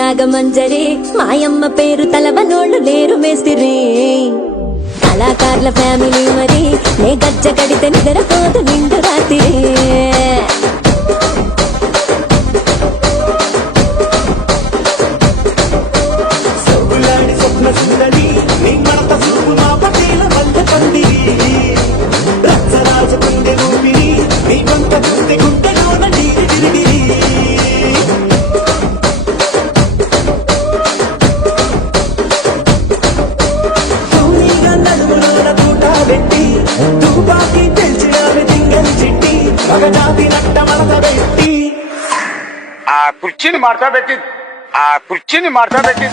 రాగమంజరి మాయమ్మ పేరు తలవనోళ్ళు లేరు మేస్తిరి కళాకారుల ఫ్యామిలీ మరి నే గజ్జ కడితే నిద్రపోదు నిండు రాత్రి కుర్చీని మార్చబెట్టి